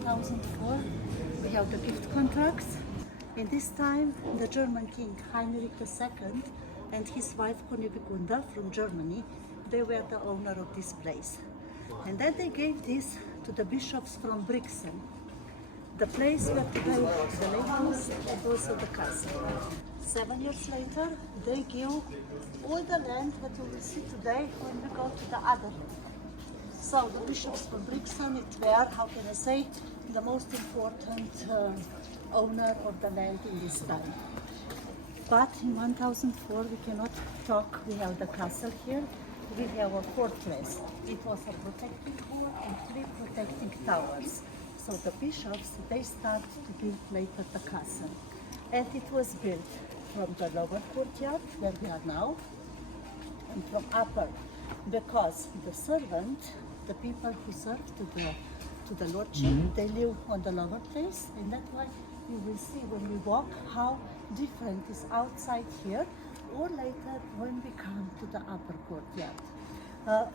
1004, we have the gift contracts. In this time, the German king Heinrich II and his wife Kunigunda from Germany, they were the owner of this place. And then they gave this to the bishops from Brixen, the place where today the lake is and also the castle. 7 years later, they give all the land that you will see today when we go to the other. So the bishops from Brixen, it were, how can I say, the most important owner of the land in this time. But in 1004 we cannot talk. We have the castle here. We have a fortress. It was a protecting wall and 3 protecting towers. So the bishops, they start to build later the castle. And it was built from the lower courtyard, where we are now, and from upper, because the servant, the people who serve to the lordship, they live on the lower place, and that's why you will see when we walk how different is outside here, or later when we come to the upper courtyard.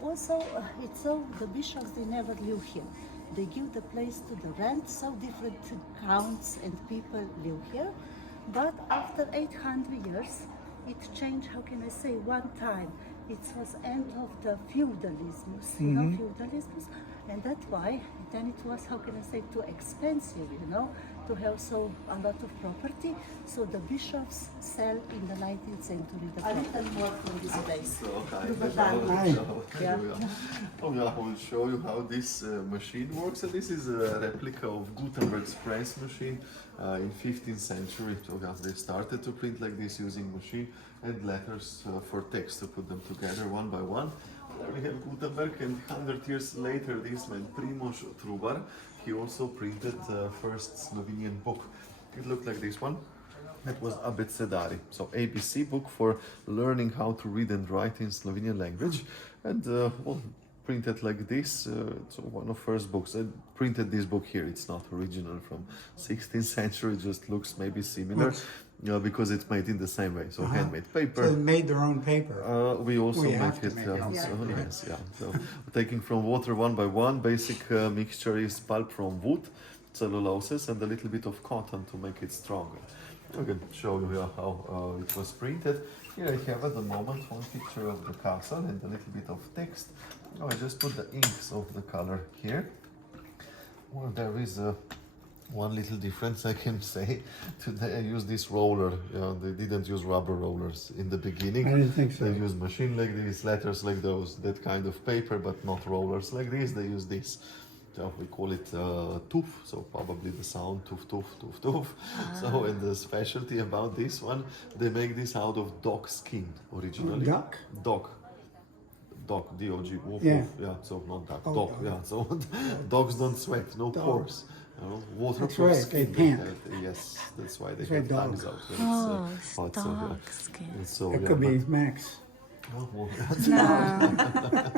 Also, it's so the bishops, they never live here. They give the place to the rent, so different counts and people live here. But after 800 years, it changed, how can I say, one time. It was end of the feudalism, you know, feudalism, and that's why then it was, how can I say, too expensive, you know, to have so a lot of property. So the bishops sell in the 19th century the property. A little more from this place. Oh yeah, I will show you how this machine works. And this is a replica of Gutenberg's press machine in 15th century. So yeah, they started to print like this using machine and letters for text to put them together one by one. There we have Gutenberg, and 100 years later this man Primož Trubar, he also printed the first Slovenian book. It looked like this one. That was Abecedari, so ABC book for learning how to read and write in Slovenian language. And well, printed like this, so one of first books. I printed this book here. It's not original from 16th century, it just looks maybe similar. Because it's made in the same way, so handmade paper. So they made their own paper. We also We make have to it. make our own So, paper. yes, yeah. So taking from water one by one. Basic mixture is pulp from wood, celluloses, and a little bit of cotton to make it stronger. I can show you how it was printed. Here I have at the moment one picture of the castle and a little bit of text. Now I just put the inks of the color here. Well, there is one little difference I can say. Today I use this roller. They didn't use rubber rollers in the beginning. I didn't think so. They use machine like this, letters like those, that kind of paper, but not rollers like this. They use this. So we call it toof, so probably the sound toof, toof, toof, toof. So, and the specialty about this one, they make this out of dog skin originally. Duck? Dog. Dog, D-O-G, woof, Yeah. woof. Yeah, so not duck, Oh, dog, dog. yeah. So dogs don't sweat, no Dog. pores. Waterproof That's right, skin. they pant. Yes, that's why they That's why have tongues dog. out when it's hot. So, dog skin. and so, It yeah, could be but- Max. Oh, well,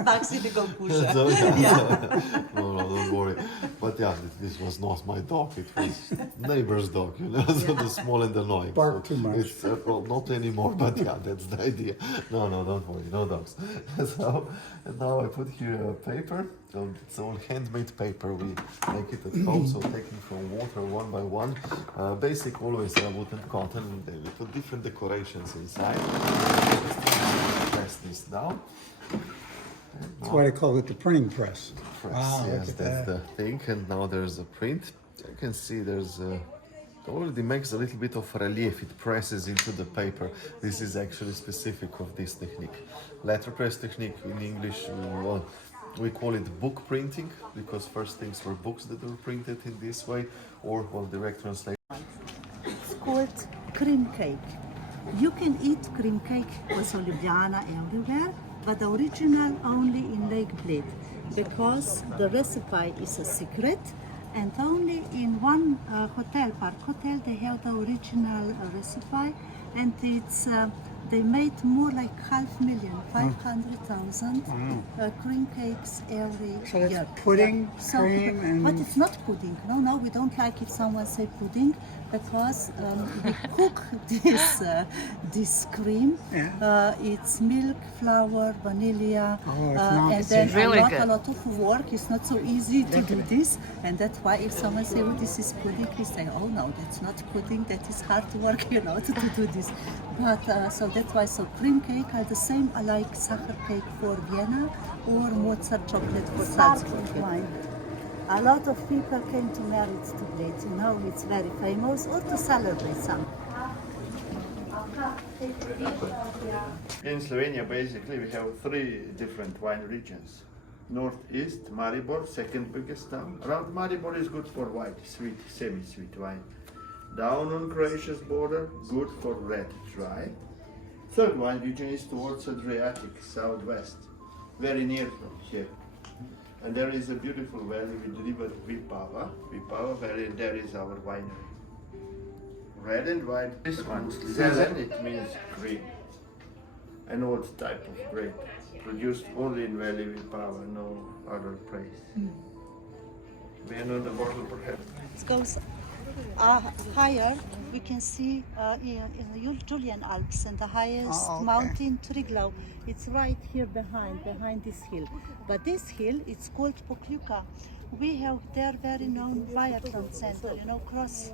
Taxi to go push. so, yeah. No, don't worry. But yeah, this was not my dog. It was neighbor's dog, you know, so the small and annoying. Bark So too much. It's, well, not anymore, but yeah, that's the idea. No, don't worry, no dogs. So, and now I put here a paper. So it's all handmade paper. We make it at home, so taking from water one by one. Basic always wood and cotton. And then we put different decorations inside. Press this down. That's why they call it the printing press. Press, Wow, yes, look at that's that. the thing. And now there's a print. You can see there's it already makes a little bit of relief. It presses into the paper. This is actually specific of this technique. Letterpress technique in English, we call it book printing, because first things were books that were printed in this way, or well, direct translation. It's called cream cake. You can eat cream cake also Ljubljana everywhere, but the original only in Lake Bled, because the recipe is a secret, and only in one hotel, Park Hotel, they have the original recipe, and it's They made more like 500,000 cream cakes every So that's year. pudding, So, cream, and- but it's not pudding. No, we don't like if someone say pudding because we cook this cream. Yeah. It's milk, flour, vanilla, Oh, it's nice. and then really a good. lot of work. It's not so easy to do this, and that's why if someone say, "Oh, this is pudding," we say, "Oh no, that's not pudding. That is hard work, to do this." But so that's why. So cream cake are the same like sugar cake for Vienna or Mozart chocolate for Salzburg. Wine. A lot of people came to marriage to Bled. It's very famous, or to celebrate some. In Slovenia, basically, we have 3 different wine regions. Northeast, Maribor, second biggest town. Around Maribor is good for white, sweet, semi-sweet wine. Down on Croatia's border, good for red, dry. Third wine region is towards Adriatic, southwest, very near from here. And there is a beautiful valley with the river Vipava. Vipava valley, there is our winery. Red and white. This one, zelen, it means green. An old type of grape, produced only in Valley Vipava, no other place. We are not the bottle perhaps. It goes higher. We can see in the Julian Alps and the highest Oh, okay. mountain, Triglav. It's right here behind this hill. But this hill, it's called Pokljuka. We have there very known biathlon center, cross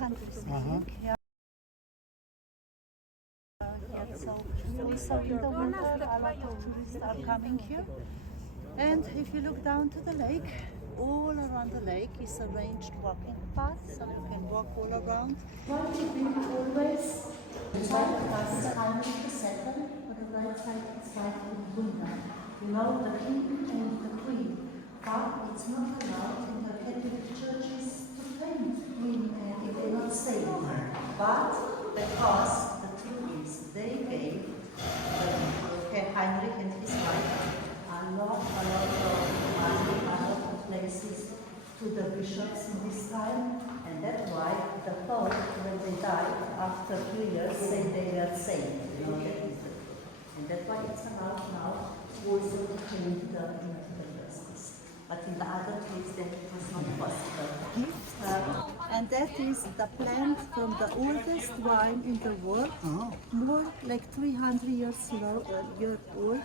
country skiing. Yeah. So in the winter, a lot of tourists are coming here. And if you look down to the lake, all around the lake is arranged walking paths, so you can walk all around. What you do always, the right path is Heinrich II, on the right side is like Bunda. The king and the queen. But it's not allowed in the Catholic churches to paint queen if they're not staying there. But because the truth is, they gave Heinrich and his wife a lot of money, a lot of places to the bishops in this time, and that's why the Pope, when they died after 2 years, said they were saved. And that's why it's allowed now also to paint the universities. But in the other case, that was not possible. And that is the plant from the oldest wine in the world, more like 300 years old.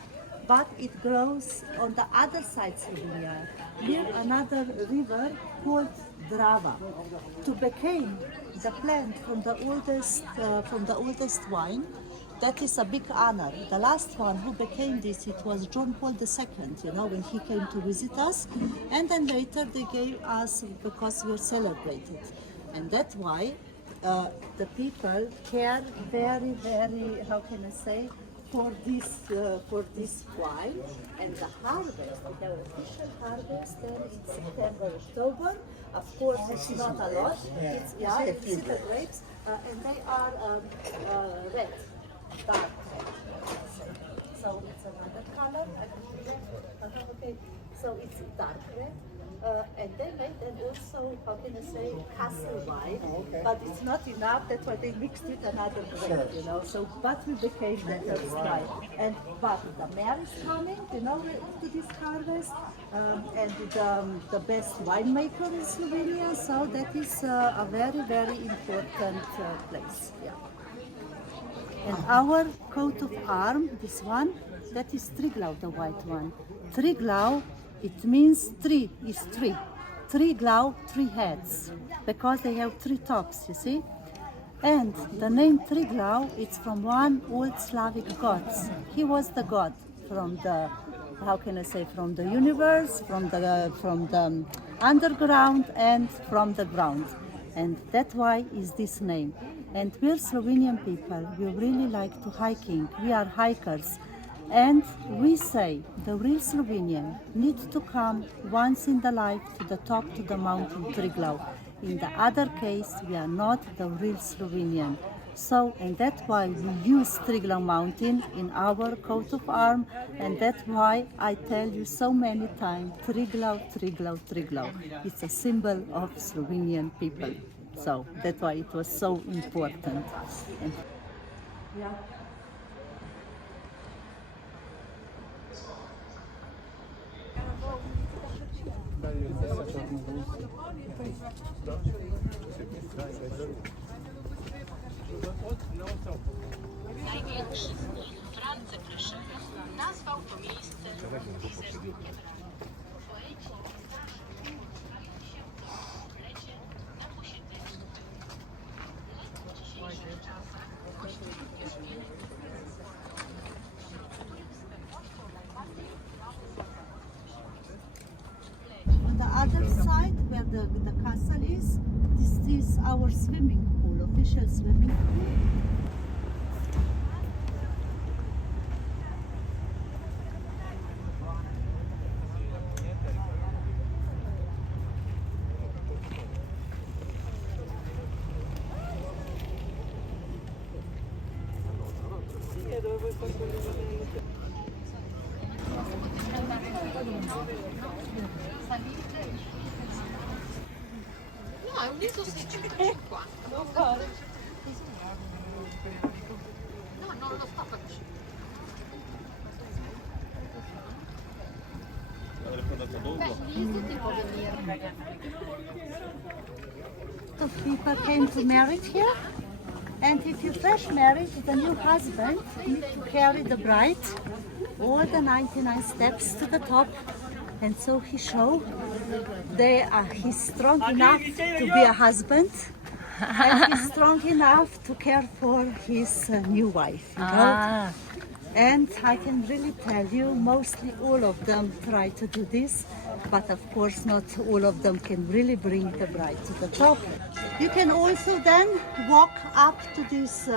But it grows on the other side of Slovenia, near another river called Drava. To become the plant from the oldest wine, that is a big honor. The last one who became this, it was John Paul II, when he came to visit us. And then later they gave us because we celebrated. And that's why the people care very, very, how can I say, for this wine. And the harvest, the official harvest, then it's September, October. Of course, it's not a lot. It's the grapes, and they are red. Dark red. So it's another color. Okay. So it's dark red. And they made also, how can I say, castle wine. But it's not enough. That's why they mixed with another grape, So, but we became that wine. But the mayor is coming, to this harvest, and the best winemaker in Slovenia. So that is a very, very important place. Yeah. And our coat of arms, this one, that is Triglav, the white one. Triglav, it means tree is tree. Triglav, 3 heads, because they have 3 tops, you see. And the name Triglav, it's from one old Slavic god. He was the god from the, how can I say, from the universe, from the underground and from the ground. And that's why is this name. And we're Slovenian people, we really like to hiking, we are hikers. And we say the real Slovenian need to come once in the life to the top to the mountain Triglav. In the other case, we are not the real Slovenian. So, and that's why we use Triglav mountain in our coat of arms, and that's why I tell you so many times, Triglav, Triglav, Triglav. It's a symbol of Slovenian people. So that's why it was so important. And yeah. Największy w Francji Pleszewa nazwał to miejsce wizerunkiem raju. Poeci spotykają się w lecie na posiedzeniu. W dzisiejszych czasach gości już wiele On the other side, where the castle is, this is our swimming pool, official swimming pool. No, è un ISO 650. No, non lo sto facendo. People came to marry here, and if you fresh married, the new husband need to carry the bride all the 99 steps to the top, and so he show he's strong enough to be a husband, and he's strong enough to care for his new wife. You know? And I can really tell you, mostly all of them try to do this, but of course not all of them can really bring the bride to the top. You can also then walk up to this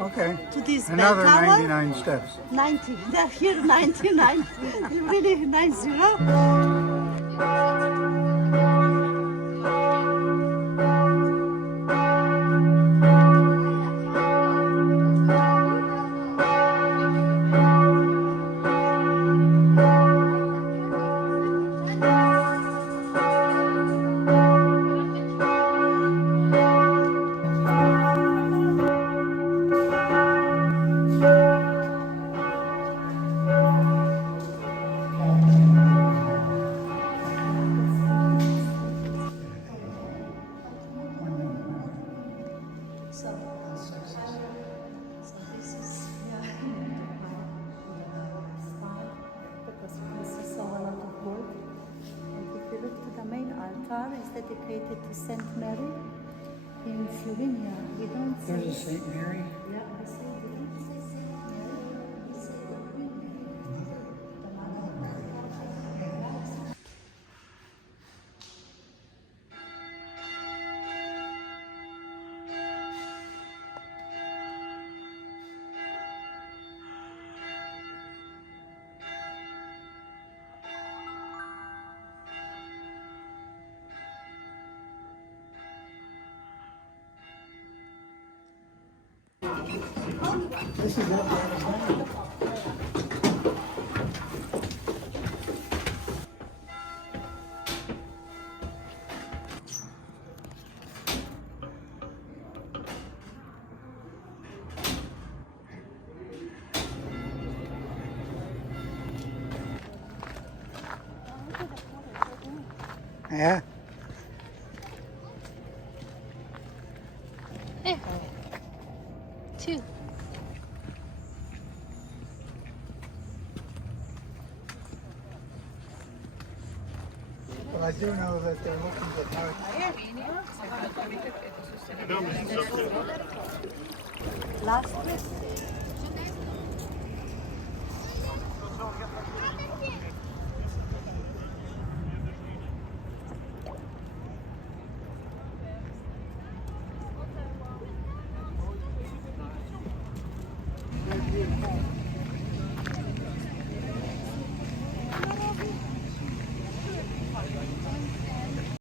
Okay. to this Another bell tower. 99 steps. 90. Here 99. Really nice, you know? Is dedicated to Saint Mary in Slovenia. We don't There's a say St. Mary. yeah, we say we don't say Saint Mary. We say the Queen Mary, the Mother of Mary. Yeah. Two. But I do know that they're looking at how Last week.